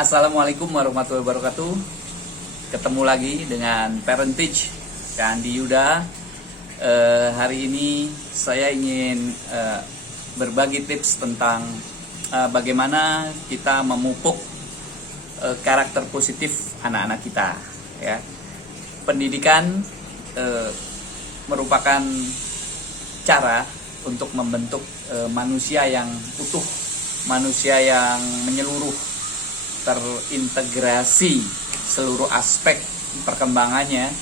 Assalamualaikum warahmatullahi wabarakatuh. Ketemu lagi dengan Parentage dan di Yuda. Hari ini saya ingin berbagi tips tentang bagaimana kita memupuk karakter positif anak-anak kita. Ya, pendidikan merupakan cara untuk membentuk manusia yang utuh, manusia yang menyeluruh, terintegrasi seluruh aspek perkembangannya,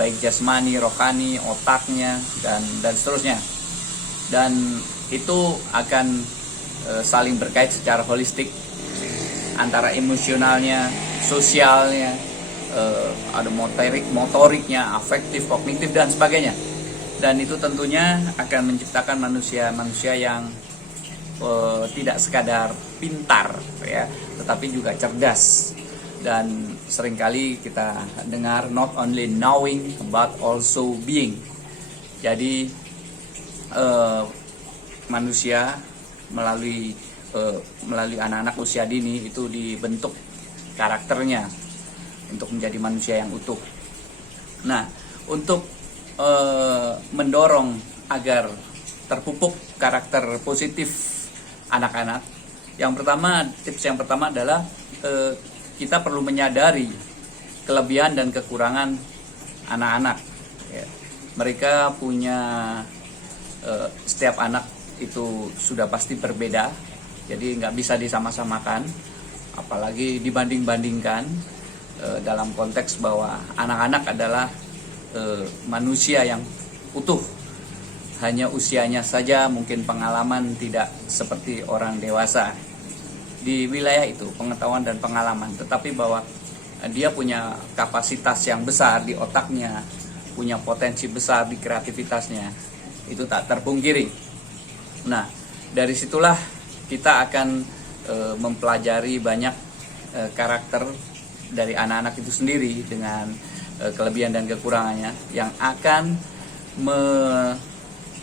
baik jasmani, rohani, otaknya, dan seterusnya. Dan itu akan saling berkait secara holistik antara emosionalnya, sosialnya, ada motoriknya, afektif, kognitif, dan sebagainya. Dan itu tentunya akan menciptakan manusia yang tidak sekadar pintar, ya, tetapi juga cerdas. Dan seringkali kita dengar not only knowing but also being. Jadi manusia melalui anak-anak usia dini itu dibentuk karakternya untuk menjadi manusia yang utuh. Nah, untuk mendorong agar terpupuk karakter positif anak-anak, tips yang pertama adalah kita perlu menyadari kelebihan dan kekurangan anak-anak. Ya. Mereka punya setiap anak itu sudah pasti berbeda, jadi nggak bisa disama-samakan, apalagi dibanding-bandingkan dalam konteks bahwa anak-anak adalah manusia yang utuh. Hanya usianya saja mungkin pengalaman tidak seperti orang dewasa di wilayah itu, pengetahuan dan pengalaman, tetapi bahwa dia punya kapasitas yang besar di otaknya, punya potensi besar di kreativitasnya, itu tak terpungkiri. Nah, dari situlah kita akan mempelajari banyak karakter dari anak-anak itu sendiri dengan kelebihan dan kekurangannya yang akan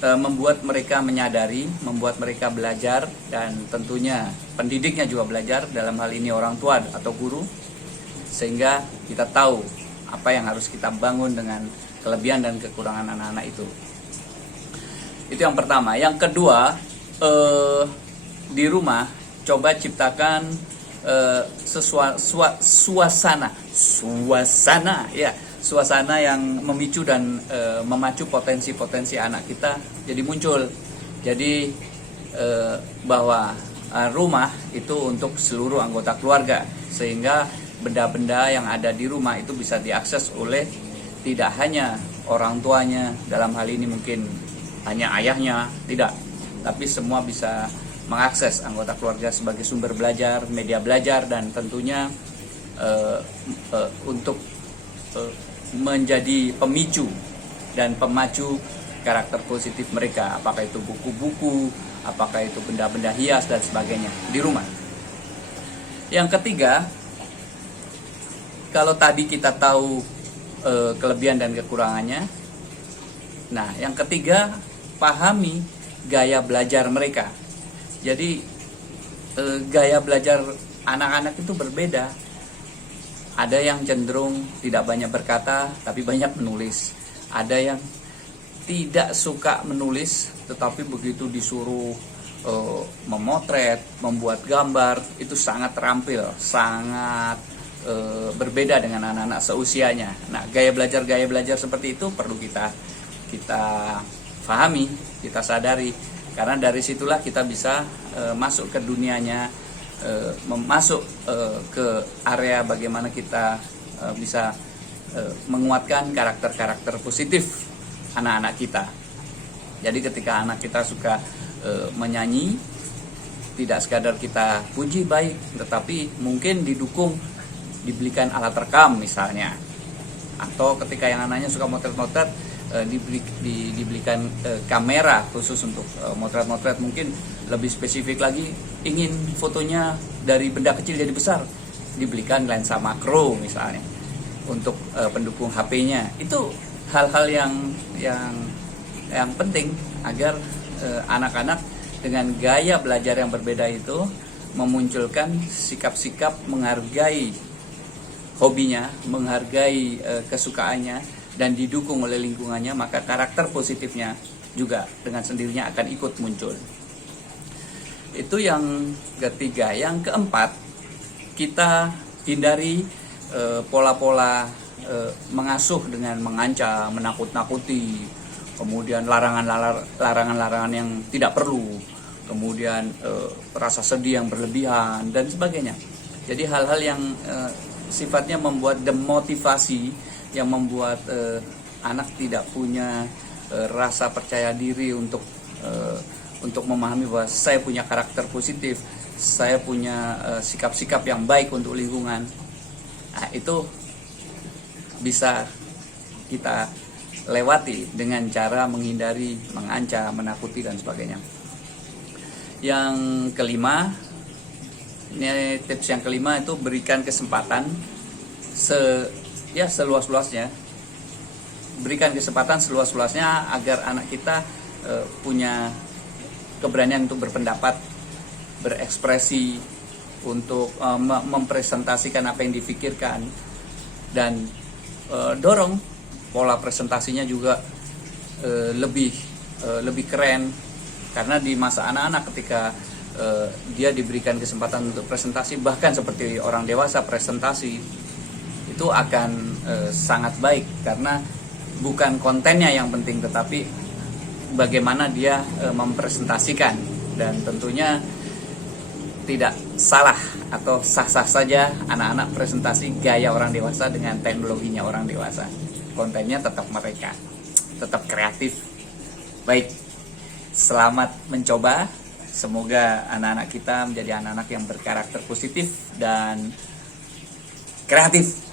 membuat mereka menyadari, membuat mereka belajar, dan tentunya pendidiknya juga belajar, dalam hal ini orang tua atau guru, sehingga kita tahu apa yang harus kita bangun dengan kelebihan dan kekurangan anak-anak itu. Itu yang pertama. Yang kedua, di rumah coba ciptakan suasana yang memicu dan memacu potensi-potensi anak kita jadi muncul. Jadi bahwa rumah itu untuk seluruh anggota keluarga, sehingga benda-benda yang ada di rumah itu bisa diakses oleh tidak hanya orang tuanya, dalam hal ini mungkin hanya ayahnya, tidak, tapi semua bisa mengakses anggota keluarga sebagai sumber belajar, media belajar, dan tentunya untuk menjadi pemicu dan pemacu karakter positif mereka, apakah itu buku-buku, apakah itu benda-benda hias dan sebagainya di rumah. Yang ketiga, kalau tadi kita tahu kelebihan dan kekurangannya, nah yang ketiga, pahami gaya belajar mereka. Jadi gaya belajar anak-anak itu berbeda. Ada yang cenderung tidak banyak berkata tapi banyak menulis. Ada yang tidak suka menulis, tetapi begitu disuruh memotret, membuat gambar, itu sangat terampil, sangat berbeda dengan anak-anak seusianya. Nah, gaya belajar seperti itu perlu kita pahami, kita sadari, karena dari situlah kita bisa masuk ke dunianya, masuk ke area bagaimana kita bisa menguatkan karakter-karakter positif anak-anak kita. Jadi ketika anak kita suka menyanyi, tidak sekadar kita puji baik, tetapi mungkin dibelikan alat rekam misalnya, atau ketika yang anaknya suka motret-motret, dibelikan kamera khusus untuk motret-motret. Mungkin lebih spesifik lagi, ingin fotonya dari benda kecil jadi besar, dibelikan lensa makro misalnya untuk pendukung HP-nya. Itu hal-hal yang penting agar anak-anak dengan gaya belajar yang berbeda itu memunculkan sikap-sikap menghargai hobinya, menghargai kesukaannya, dan didukung oleh lingkungannya, maka karakter positifnya juga dengan sendirinya akan ikut muncul. Itu yang ketiga. Yang keempat, kita hindari pola-pola mengasuh dengan mengancam, menakut-nakuti, kemudian larangan-larangan yang tidak perlu, kemudian rasa sedih yang berlebihan, dan sebagainya. Jadi hal-hal yang sifatnya membuat demotivasi, yang membuat anak tidak punya rasa percaya diri untuk memahami bahwa saya punya karakter positif, saya punya sikap-sikap yang baik untuk lingkungan. Nah, itu bisa kita lewati dengan cara menghindari, mengancam, menakuti, dan sebagainya. Yang kelima, ini tips yang kelima itu berikan kesempatan seluas-luasnya. Berikan kesempatan seluas-luasnya agar anak kita punya keberanian untuk berpendapat, berekspresi, untuk mempresentasikan apa yang difikirkan, dan dorong pola presentasinya juga lebih keren, karena di masa anak-anak ketika dia diberikan kesempatan untuk presentasi, bahkan seperti orang dewasa presentasi, itu akan sangat baik, karena bukan kontennya yang penting, tetapi bagaimana dia mempresentasikan. Dan tentunya tidak salah atau sah-sah saja anak-anak presentasi gaya orang dewasa dengan teknologinya orang dewasa. Kontennya tetap mereka, tetap kreatif. Baik, selamat mencoba. Semoga anak-anak kita menjadi anak-anak yang berkarakter positif dan kreatif.